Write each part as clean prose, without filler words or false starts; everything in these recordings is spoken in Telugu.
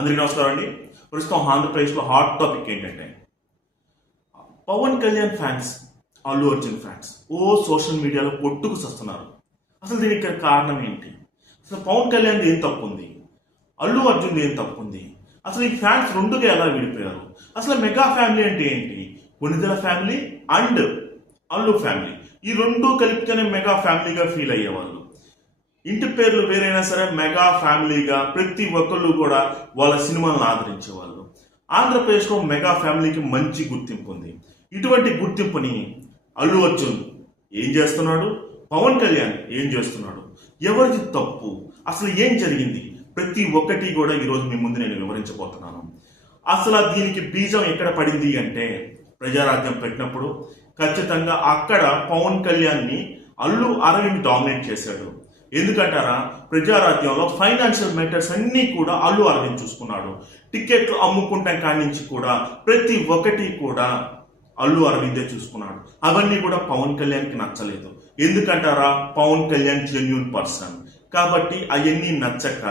అందరికీ నమస్కారం అండి. ప్రస్తుతం ఆంధ్రప్రదేశ్లో హాట్ టాపిక్ ఏంటంటే Pawan Kalyan fans, Allu Arjun fans social మీడియాలో కొట్టుకు సస్తున్నారు. అసలు దీనికి కారణం ఏంటి? అసలు పవన్ కళ్యాణ్ ఏం తప్పు ఉంది, అల్లు అర్జున్ ఏం తప్పు ఉంది? అసలు ఈ ఫ్యాన్స్ రెండుగా ఎలా విడిపోయారు? అసలు మెగా ఫ్యామిలీ అంటే ఏంటి? Konidela family and Allu family, ఈ రెండు కలిపితేనే మెగా ఫ్యామిలీగా ఫీల్ అయ్యేవాళ్ళు. ఇంటి పేర్లు వేరైనా సరే మెగా ఫ్యామిలీగా ప్రతి ఒక్కళ్ళు కూడా వాళ్ళ సినిమాలను ఆదరించేవాళ్ళు. ఆంధ్రప్రదేశ్లో మెగా ఫ్యామిలీకి మంచి గుర్తింపు ఉంది. ఇటువంటి గుర్తింపుని అల్లు అర్జున్ ఏం చేస్తున్నాడు, పవన్ కళ్యాణ్ ఏం చేస్తున్నాడు, ఎవరిది తప్పు, అసలు ఏం జరిగింది, ప్రతి ఒక్కటి కూడా ఈరోజు మీ ముందు నేను వివరించబోతున్నాను. అసలు దీనికి బీజం ఎక్కడ పడింది అంటే ప్రజారాజ్యం పెట్టినప్పుడు ఖచ్చితంగా అక్కడ పవన్ కళ్యాణ్ని అల్లు అరవింద్ డామినేట్ చేశాడు. ఎందుకంటారా, ప్రజారాజ్యంలో ఫైనాన్షియల్ మ్యాటర్స్ అన్నీ కూడా అల్లు అరవింద్ చూసుకున్నాడు. టికెట్లు అమ్ముకుంటాం కాడి నుంచి కూడా ప్రతి ఒక్కటి కూడా అల్లు అరవిందే చూసుకున్నాడు. అవన్నీ కూడా పవన్ కళ్యాణ్కి నచ్చలేదు. ఎందుకంటారా, పవన్ కళ్యాణ్ జెన్యూన్ పర్సన్ కాబట్టి అవన్నీ నచ్చక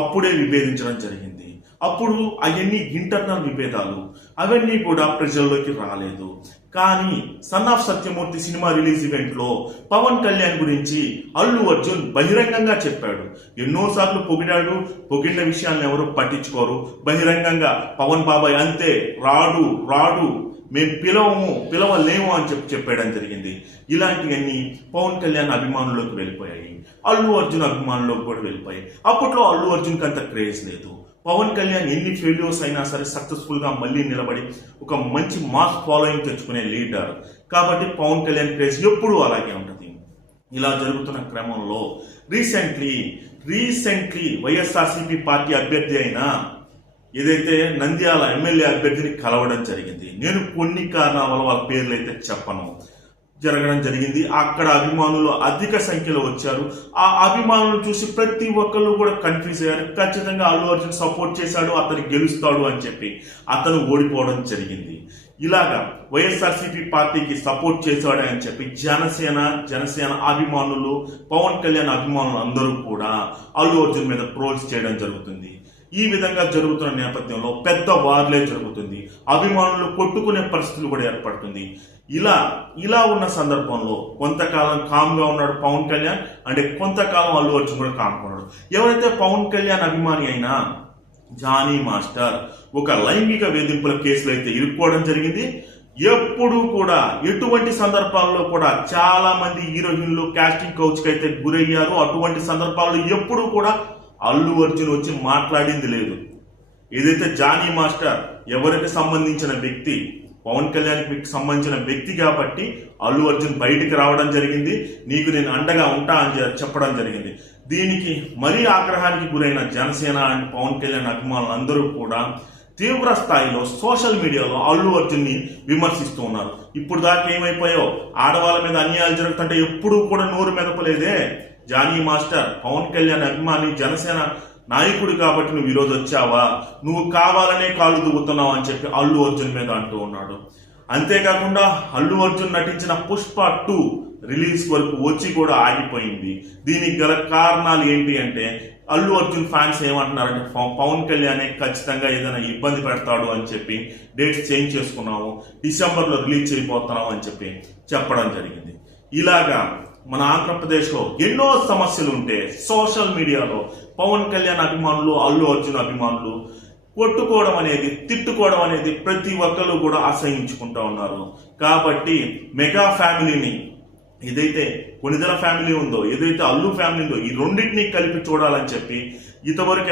అప్పుడే విభేదించడం జరిగింది. అప్పుడు అవన్నీ ఇంటర్నల్ విభేదాలు, అవన్నీ కూడా ప్రజల్లోకి రాలేదు. కానీ son of Satyamurthy cinema release event లో పవన్ కళ్యాణ్ గురించి అల్లు అర్జున్ బహిరంగంగా చెప్పాడు. ఎన్నోసార్లు పొగిడాడు, పొగిడిన విషయాలను ఎవరు పట్టించుకోరు. బహిరంగంగా పవన్ బాబాయ్ అంతే, రాడు రాడు, మేము పిలవలేము అని చెప్పడం జరిగింది. ఇలాంటివన్నీ పవన్ కళ్యాణ్ అభిమానుల్లోకి వెళ్ళిపోయాయి, అల్లు అర్జున్ అభిమానుల్లోకి కూడా వెళ్ళిపోయాయి. అప్పట్లో అల్లు అర్జున్కి అంత క్రేజ్ లేదు. పవన్ కళ్యాణ్ ఎన్ని ఫెయిల్యూర్స్ అయినా సరే సక్సెస్ఫుల్ గా మళ్ళీ నిలబడి ఒక మంచి మాస్ ఫాలోయింగ్ తెచ్చుకునే లీడర్ కాబట్టి పవన్ కళ్యాణ్ క్రేజ్ ఎప్పుడూ అలాగే ఉంటుంది. ఇలా జరుగుతున్న క్రమంలో రీసెంట్లీ వైఎస్ఆర్సీపీ పార్టీ అభ్యర్థి అయిన ఏదైతే నంద్యాల ఎమ్మెల్యే అభ్యర్థిని కలవడం జరిగింది. నేను కొన్ని కారణాల వల్ల వాళ్ళ పేర్లు అయితే చెప్పను, జరగడం జరిగింది. అక్కడ అభిమానులు అధిక సంఖ్యలో వచ్చారు. ఆ అభిమానులు చూసి ప్రతి ఒక్కళ్ళు కూడా కన్ఫ్యూజ్ అయ్యారు. ఖచ్చితంగా అల్లు అర్జున్ సపోర్ట్ చేశాడు, అతను గెలుస్తాడు అని చెప్పి అతను ఓడిపోవడం జరిగింది. ఇలాగా వైఎస్ఆర్సీపీ పార్టీకి సపోర్ట్ చేశాడు అని చెప్పి జనసేన అభిమానులు, పవన్ కళ్యాణ్ అభిమానులు అందరూ కూడా అల్లు అర్జున్ మీద ట్రోల్స్ చేయడం జరుగుతుంది. ఈ విధంగా జరుగుతున్న నేపథ్యంలో పెద్ద వార్లే జరుగుతుంది. అభిమానులు కొట్టుకునే పరిస్థితులు కూడా ఏర్పడుతుంది. ఇలా ఉన్న సందర్భంలో కొంతకాలం కామ్గా ఉన్నాడు పవన్ కళ్యాణ్, అంటే కొంతకాలం అల్లు అర్జున్ కూడా కామ్కున్నాడు. ఎవరైతే పవన్ కళ్యాణ్ అభిమాని అయినా జానీ మాస్టర్ ఒక లైంగిక వేధింపుల కేసులో అయితే ఇరుక్కోవడం జరిగింది. ఎప్పుడు కూడా ఎటువంటి సందర్భాల్లో కూడా చాలా మంది హీరోయిన్లు కాస్టింగ్ కౌచ్ కి అయితే గురయ్యారు. అటువంటి సందర్భాల్లో ఎప్పుడు కూడా అల్లు అర్జున్ వచ్చి మాట్లాడింది లేదు. ఏదైతే జానీ మాస్టర్ ఎవరికి సంబంధించిన వ్యక్తి, పవన్ కళ్యాణ్కి సంబంధించిన వ్యక్తి కాబట్టి అల్లు అర్జున్ బయటికి రావడం జరిగింది. నీకు నేను అండగా ఉంటా అని చెప్పడం జరిగింది. దీనికి మరీ ఆగ్రహానికి గురైన జనసేన అండ్ పవన్ కళ్యాణ్ అభిమానులందరూ కూడా తీవ్ర స్థాయిలో సోషల్ మీడియాలో అల్లు అర్జున్ ని విమర్శిస్తూ ఉన్నారు. ఇప్పుడు దాకా ఏమైపోయావు, ఆడవాళ్ళ మీద అన్యాయాలు జరుగుతుంటే ఎప్పుడూ కూడా నోరు మెదపలేదే. జానీ మాస్టర్ పవన్ కళ్యాణ్ అభిమాని, జనసేన నాయకుడు కాబట్టి నువ్వు ఈరోజు వచ్చావా, నువ్వు కావాలనే కాళ్ళు దువ్వుతున్నావు అని చెప్పి అల్లు అర్జున్ మీద అంటూ ఉన్నాడు. అంతేకాకుండా అల్లు అర్జున్ నటించిన పుష్ప 2 రిలీజ్ వరకు వచ్చి కూడా ఆగిపోయింది. దీనికి గల కారణాలు ఏంటి అంటే అల్లు అర్జున్ ఫ్యాన్స్ ఏమంటున్నారంటే పవన్ కళ్యాణ్ ఖచ్చితంగా ఏదైనా ఇబ్బంది పెడతాడు అని చెప్పి డేట్స్ చేంజ్ చేసుకున్నాము, డిసెంబర్లో రిలీజ్ చేయబోతున్నాము అని చెప్పి చెప్పడం జరిగింది. ఇలాగా మన ఆంధ్రప్రదేశ్లో ఎన్నో సమస్యలు ఉంటే సోషల్ మీడియాలో పవన్ కళ్యాణ్ అభిమానులు, అల్లు అర్జున్ అభిమానులు కొట్టుకోవడం అనేది, తిట్టుకోవడం అనేది ప్రతి ఒక్కరు కూడా అసహించుకుంటా ఉన్నారు. కాబట్టి మెగా ఫ్యామిలీని, ఏదైతే కొణిదెల ఫ్యామిలీ ఉందో, ఏదైతే అల్లు ఫ్యామిలీ ఉందో, ఈ రెండింటినీ కలిపి చూడాలని చెప్పి ఇంతవరకు